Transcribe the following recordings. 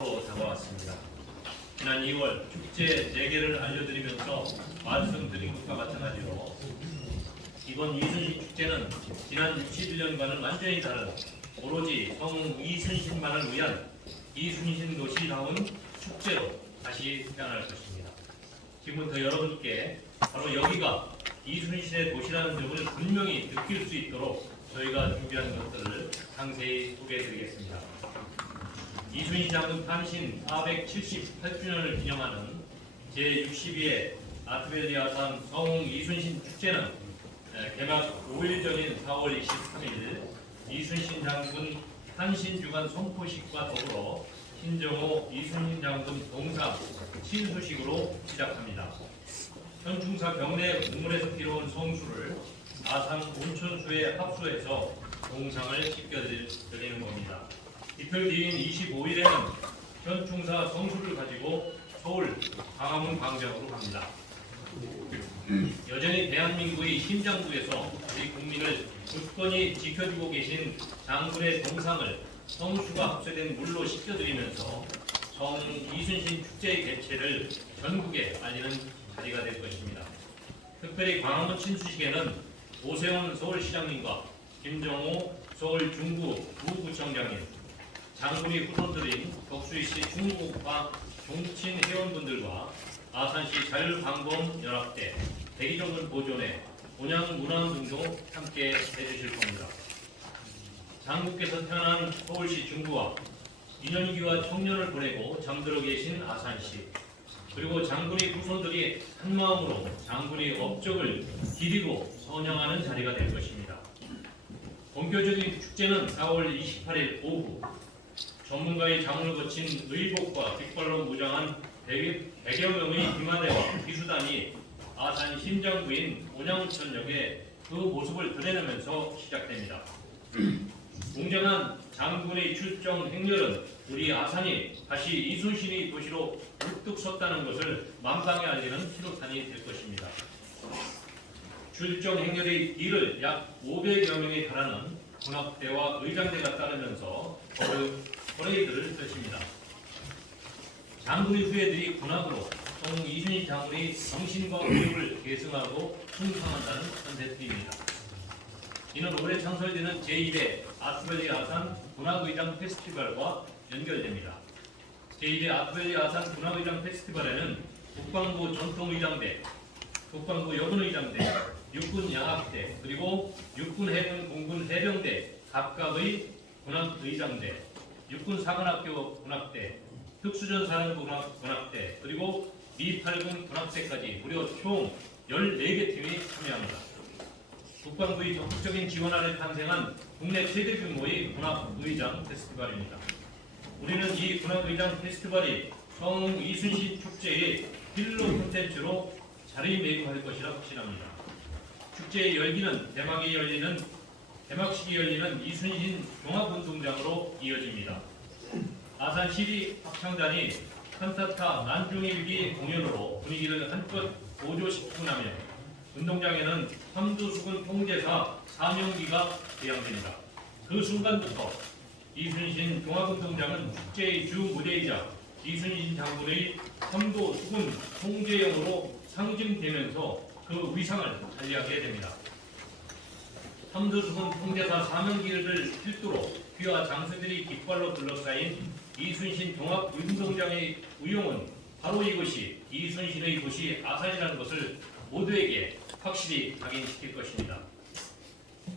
다가왔습니다. 지난 2월 축제 4개를 알려드리면서 말씀드린 것과 마찬가지로 이번 이순신 축제는 지난 61년과는 완전히 다른 오로지 성웅 이순신만을 위한 이순신 도시다운 축제로 다시 태어날 것입니다. 지금부터 여러분께 바로 여기가 이순신의 도시라는 점을 분명히 느낄 수 있도록 저희가 준비한 것들을 상세히 소개해드리겠습니다. 이순신 장군 탄신 478주년을 기념하는 제62회 아트밸리 아산 성웅 이순신 축제는 개막 5일 전인 4월 23일 이순신 장군 탄신 주간 선포식과 더불어 신정호 이순신 장군 동상 신수식으로 시작합니다. 현충사 경내 우물에서 필요한 성수를 아산 온천수에 합수해서 동상을 씻겨드리는 겁니다. 이틀 뒤인 25일에는 현충사 성수를 가지고 서울 광화문 광장으로 갑니다. 여전히 대한민국의 심장부에서 우리 국민을 굳건히 지켜주고 계신 장군의 동상을 성수가 합세된 물로 씻겨드리면서 성웅 이순신 축제의 개최를 전국에 알리는 자리가 될 것입니다. 특별히 광화문 친수식에는 오세훈 서울시장님과 김정호 서울 중구 부구청장님, 장군의 후손들인 덕수이시 충무과 종친 회원분들과 아산시 자율방범연합대, 대기정군 보존회, 본양문화 등도 함께 해주실 겁니다. 장군께서 태어난 서울시 중구와 인연기와 청년을 보내고 잠들어 계신 아산시, 그리고 장군의 후손들이 한마음으로 장군의 업적을 기리고 선양하는 자리가 될 것입니다. 본격적인 축제는 4월 28일 오후 전문가의 장을 거친 의복과 깃발로 무장한 100여 명의 기마대와 기수단이 아산 심장부인 온양천역에 그 모습을 드러내면서 시작됩니다. 웅장한 장군의 출정 행렬은 우리 아산이 다시 이순신의 도시로 우뚝 섰다는 것을 만방에 알리는 피로탄이 될 것입니다. 출정 행렬의 뒤를 약 500여 명에 달하는 군악대와 의장대가 따르면서 퍼레이드를 펼칩니다. 장군의 후예들이 군악으로 성웅 이순신 장군의 정신과 의욕을 계승하고 충성한다는 선대들입니다. 이는 올해 창설되는 제2회 아트밸리 아산 군악의장 페스티벌과 연결됩니다. 제2회 아트밸리 아산 군악의장 페스티벌에는 국방부 전통의장대, 국방부 여군의장대, 육군양학대, 그리고 육군해군 공군 해병대 각각의 군악의장대, 육군사관학교 군악대, 특수전사령부 군악대, 그리고 미8군 군악대까지 무려 총 14개 팀이 참여합니다. 국방부의 적극적인 지원 아래 탄생한 국내 최대 규모의 군악의장 페스티벌입니다. 우리는 이 군악의장 페스티벌이 성웅 이순신 축제의 필로 콘텐츠로 자리매김할 것이라 확신합니다. 축제의 열기는 개막식이 열리는 이순신 종합운동장으로 이어집니다. 아산 시리 합창단이 칸타타 난중일기 공연으로 분위기를 한껏 고조시키고 나면 운동장에는 삼두수군 통제사 사명기가 개양됩니다. 그 순간부터 이순신 종합운동장은 축제의 주 무대이자 이순신 장군의 삼도수군 통제형으로 상징되면서 그 위상을 달리하게 됩니다. 삼도수군 통제사 사명기를 필두로 귀와 장수들이 깃발로 둘러싸인 이순신 종합운동장의 위용은 바로 이것이 이순신의 도시 아산이라는 것을 모두에게 확실히 각인시킬 것입니다.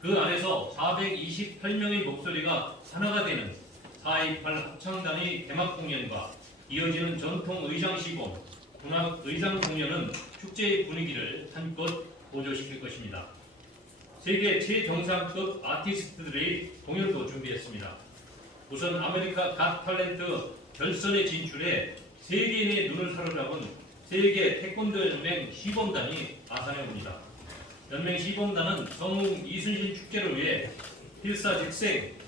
그 안에서 428명의 목소리가 하나가 되는 428 합창단의 개막 공연과 이어지는 전통 의장 시범, 군악 의장 공연은 축제의 분위기를 한껏 고조시킬 것입니다. 세계 최정상급 아티스트들의 공연도 준비했습니다. 우선 아메리카 갓 탤런트 결선에 진출해 세계인의 눈을 사로잡은 세계 태권도 연맹 시범단이 아산에 옵니다. 연맹 시범단은 성웅 이순신 축제를 위해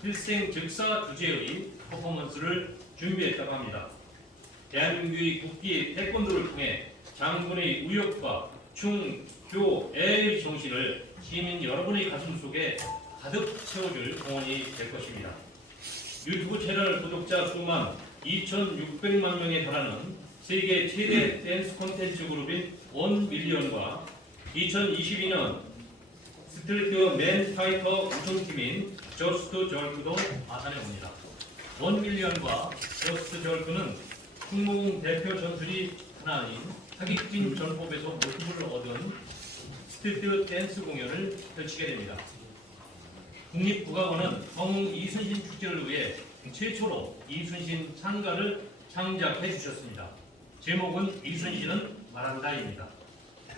필생즉사 주제의 퍼포먼스를 준비했다고 합니다. 대한민국의 국기 태권도를 통해 장군의 우욕과 충교애의 정신을 시민 여러분의 가슴 속에 가득 채워줄 공헌이 될 것입니다. 유튜브 채널 구독자 수만 2,600만 명에 달하는 세계 최대 댄스 콘텐츠 그룹인 원밀리언과 2022년 스트리트 맨 파이터 우승팀인 저스트 절크도 아산에 옵니다. 원밀리언과 저스트 절크는 충무공 대표 전술이 하나 아닌 사기팀 전법에서 모티브를 얻은 스트리트 댄스 공연을 펼치게 됩니다. 국립국악원은 성웅 이순신 축제를 위해 최초로 이순신 찬가를 창작해 주셨습니다. 제목은 이순신은 말한다입니다.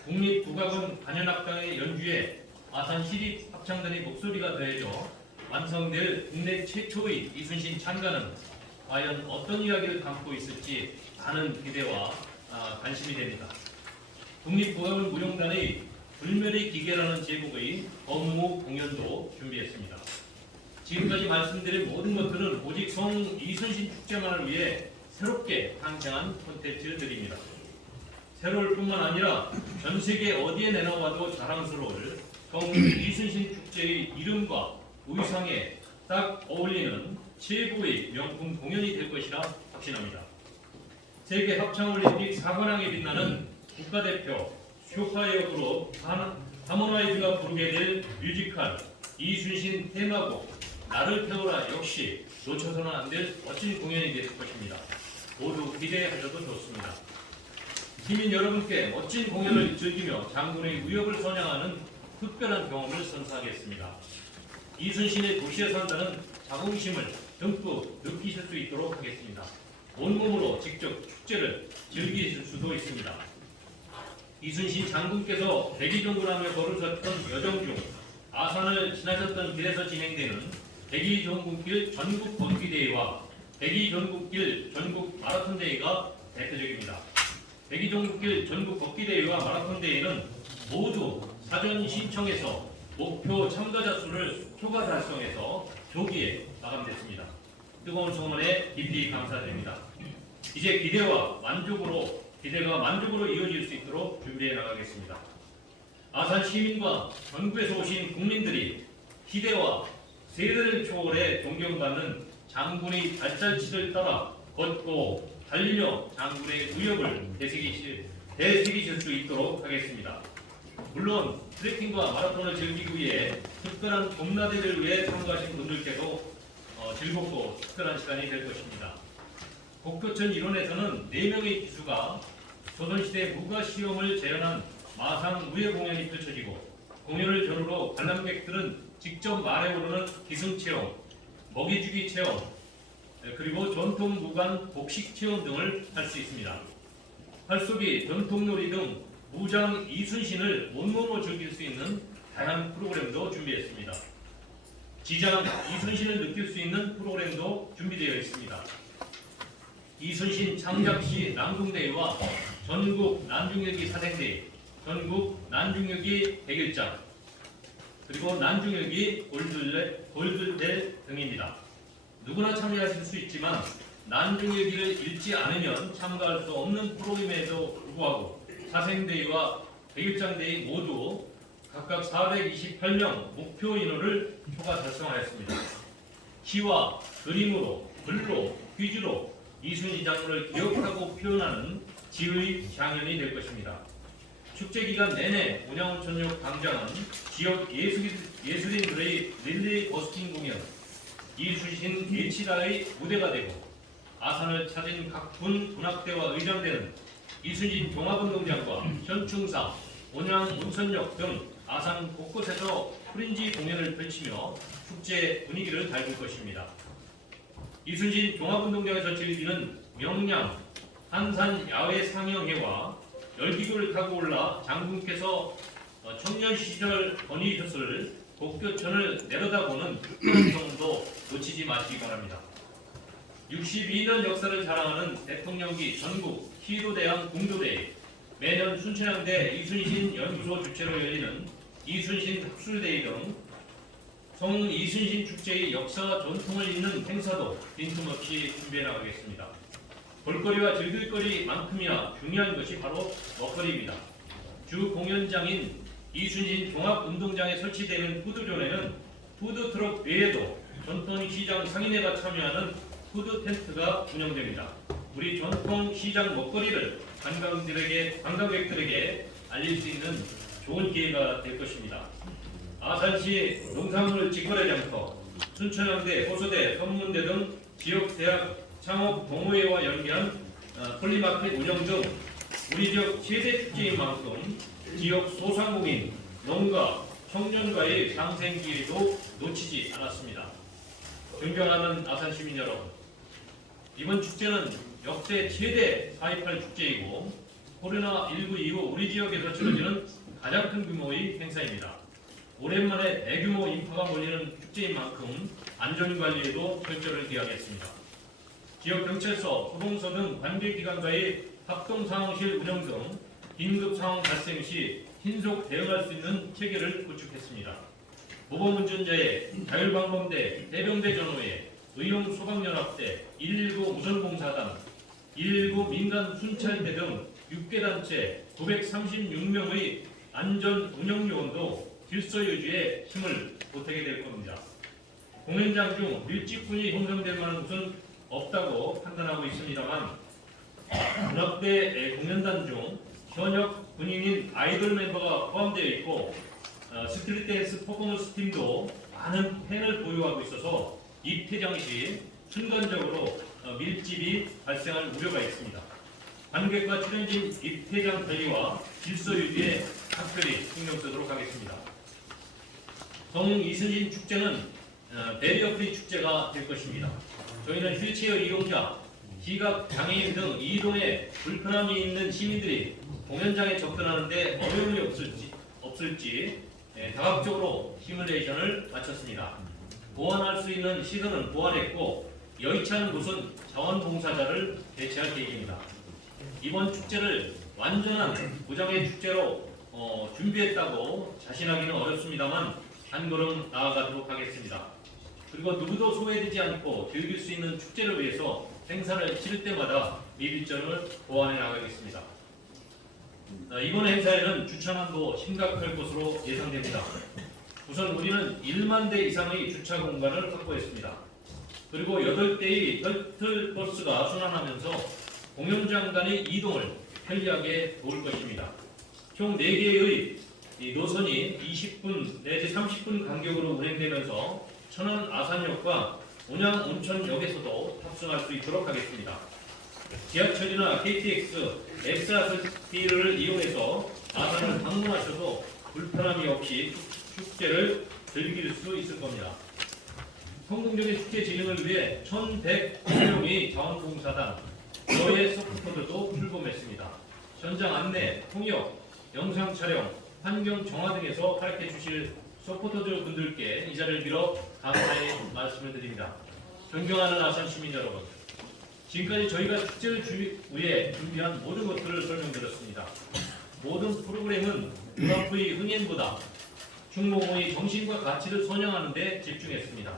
국립국악원 관현악단의 연주에 아산 시립합창단의 목소리가 더해져 완성될 국내 최초의 이순신 찬가는 과연 어떤 이야기를 담고 있을지 많은 기대와 관심이 됩니다. 국립국악원 무용단의 불멸의 기계라는 제목의 어무 공연도 준비했습니다. 지금까지 말씀드린 모든 것들은 오직 성웅 이순신 축제만을 위해 새롭게 탄생한 콘텐츠들입니다. 새로울 뿐만 아니라 전 세계 어디에 내놓아도 자랑스러울 성웅 이순신 축제의 이름과 의상에 딱 어울리는 최고의 명품 공연이 될 것이라 확신합니다. 세계 합창올림픽 4관왕에 빛나는 국가대표 쇼파이어 그룹 하모나이즈가 부르게 될 뮤지컬 이순신 테마곡 나를 태우라 역시 놓쳐서는 안 될 멋진 공연이 될 것입니다. 모두 기대하셔도 좋습니다. 시민 여러분께 멋진 공연을 즐기며 장군의 위협을 선양하는 특별한 경험을 선사하겠습니다. 이순신의 도시에 산다는 자긍심을 듬뿍 느끼실 수 있도록 하겠습니다. 온몸으로 직접 축제를 즐기실 수도 있습니다. 이순신 장군께서 대기종군하며 걸으셨던 여정 중 아산을 지나셨던 길에서 진행되는 대기종군길 전국 걷기대회와 대기전국길 전국 마라톤대회가 대표적입니다. 대기전국길 전국 걷기대회와 마라톤대회는 모두 사전 신청해서 목표 참가자 수를 초과 달성해서 조기에 마감됐습니다. 뜨거운 성원에 깊이 감사드립니다. 이제 기대가 만족으로 이어질 수 있도록 준비해 나가겠습니다. 아산 시민과 전국에서 오신 국민들이 희대와 세대를 초월해 존경받는 장군의 발자취를 따라 걷고 달리며 장군의 위협을 되새기실 수 있도록 하겠습니다. 물론 트레킹과 마라톤을 즐기기 위해 특별한 봄나들을 위해 참가하신 분들께도 즐겁고 특별한 시간이 될 것입니다. 곡교천 일원에서는 4명의 기수가 조선시대 무가시험을 재현한 마상 무예 공연이 펼쳐지고 공연을 전후로 관람객들은 직접 말에 오르는 기승체험, 먹이주기 체험, 그리고 전통 무관 복식 체험 등을 할 수 있습니다. 활쏘기, 전통놀이 등 무장 이순신을 온몸으로 즐길 수 있는 다양한 프로그램도 준비했습니다. 지장 이순신을 느낄 수 있는 프로그램도 준비되어 있습니다. 이순신 창작시 낭송대회와 전국 난중일기 사생대회, 전국 난중일기 백일장, 그리고 난중일기 골들대 등입니다. 누구나 참여하실 수 있지만 난중일기를 읽지 않으면 참가할 수 없는 프로그램에도 불구하고 사생대회와 백일장대회 모두 각각 428명 목표 인원을 초과 달성하였습니다. 시와 그림으로, 글로, 퀴즈로 이순신 장군을 기억하고 표현하는 지의 장연이 될 것입니다. 축제 기간 내내 운양온천역 광장은 지역 예술인들의 릴레이 버스킹 공연, 이순신 예치라의 무대가 되고 아산을 찾은 각 군 군악대와 의장대는 이순신 종합운동장과 현충사, 온양온천역 등 아산 곳곳에서 프린지 공연을 펼치며 축제 분위기를 달굴 것입니다. 이순신 종합운동장에서 즐기는 명량, 한산 야외 상영회와 열기구를 타고 올라 장군께서 청년 시절 거니셨을 곡교천을 내려다보는 특별한 경험도 놓치지 마시기 바랍니다. 62년 역사를 자랑하는 대통령기 전국 희도대항 공도대회, 매년 순천향대 이순신 연구소 주최로 열리는 이순신 학술대회 등 성웅 이순신 축제의 역사와 전통을 잇는 행사도 빈틈없이 준비해 나가겠습니다. 볼거리와 즐길거리만큼이나 중요한 것이 바로 먹거리입니다. 주 공연장인 이순신 종합운동장에 설치되는 푸드존에는 푸드트럭 외에도 전통시장 상인회가 참여하는 푸드 텐트가 운영됩니다. 우리 전통 시장 먹거리를 관광객들에게 알릴 수 있는 좋은 기회가 될 것입니다. 아산시 농산물 직거래장터, 순천향대, 호소대, 선문대 등 지역 대학 창업 동호회와 연계한 플리마켓 운영 등 우리 지역 최대 축제인 만큼 지역 소상공인, 농가, 청년과의 상생 기회도 놓치지 않았습니다. 존경하는 아산 시민 여러분, 이번 축제는 역대 최대 4.28 축제이고 코로나19 이후 우리 지역에서 치러지는 가장 큰 규모의 행사입니다. 오랜만에 대규모 인파가 몰리는 축제인 만큼 안전관리에도 철저를 기하겠습니다. 지역경찰서, 소동서 등 관계기관과의 합동상황실 운영 등 긴급상황 발생 시 신속 대응할 수 있는 체계를 구축했습니다. 모범운전자의 자율방범대, 해병대 전호회, 의용소방연합대, 119 무선공사단, 119 민간 순찰대 등 6개 단체 936명의 안전 운영 요원도 질서 유지에 힘을 보태게 될 겁니다. 공연장 중 밀집군이 형성될 만한 곳은 없다고 판단하고 있습니다만 군악대 공연단 중 현역 군인인 아이돌 멤버가 포함되어 있고 스트릿 댄스 퍼포먼스 팀도 많은 팬을 보유하고 있어서 입퇴장 시 순간적으로 밀집이 발생할 우려가 있습니다. 관객과 출연진 입퇴장 관리와 질서 유지에 각별히 신경 쓰도록 하겠습니다. 성이순신 축제는 베리어프리 축제가 될 것입니다. 저희는 휠체어 이용자, 시각 장애인 등 이동에 불편함이 있는 시민들이 공연장에 접근하는데 어려움이 없을지 다각적으로 시뮬레이션을 마쳤습니다. 보완할 수 있는 시설은 보완했고 여의치 않은 곳은 자원봉사자를 배치할 계획입니다. 이번 축제를 완전한 무장애 축제로 준비했다고 자신하기는 어렵습니다만 한 걸음 나아가도록 하겠습니다. 그리고 누구도 소외되지 않고 즐길 수 있는 축제를 위해서 행사를 치를 때마다 미비점을 보완해 나가겠습니다. 이번 행사에는 주차난도 심각할 것으로 예상됩니다. 우선 우리는 1만 대 이상의 주차 공간을 확보했습니다. 그리고 8대의 셔틀버스가 순환하면서 공연장 간의 이동을 편리하게 도울 것입니다. 총 4개의 노선이 20분 내지 30분 간격으로 운행되면서 천안 아산역과 온양 온천역에서도 탑승할 수 있도록 하겠습니다. 지하철이나 KTX, 엑스아스티를 이용해서 아산을 방문하셔도 불편함이 없이 축제를 즐길 수 있을 겁니다. 성공적인 축제 진행을 위해 1,100명의 자원봉사단, 여의 서포터들도 출범했습니다. 현장 안내, 통역, 영상 촬영, 환경 정화 등에서 활약해 주실 서포터들 분들께 이 자리를 빌어 감사의 말씀을 드립니다. 존경하는 아산 시민 여러분, 지금까지 저희가 축제를 위해 준비한 모든 것들을 설명드렸습니다. 모든 프로그램은 눈앞의 흥행보다 충무공의 정신과 가치를 선양하는 데 집중했습니다.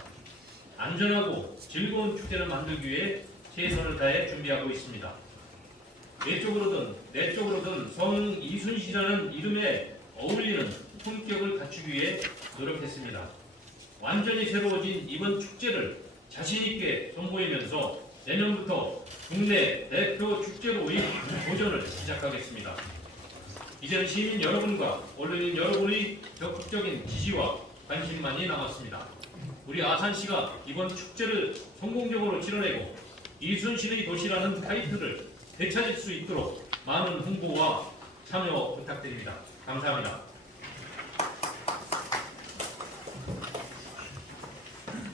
안전하고 즐거운 축제를 만들기 위해 최선을 다해 준비하고 있습니다. 내적으로든 성이순신이라는 이름에 어울리는 품격을 갖추기 위해 노력했습니다. 완전히 새로워진 이번 축제를 자신있게 선보이면서 내년부터 국내 대표 축제로의 도전을 시작하겠습니다. 이제는 시민 여러분과 언론인 여러분의 적극적인 지지와 관심만이 남았습니다. 우리 아산시가 이번 축제를 성공적으로 치러내고 이순신의 도시라는 타이틀을 되찾을 수 있도록 많은 홍보와 참여 부탁드립니다. 감사합니다.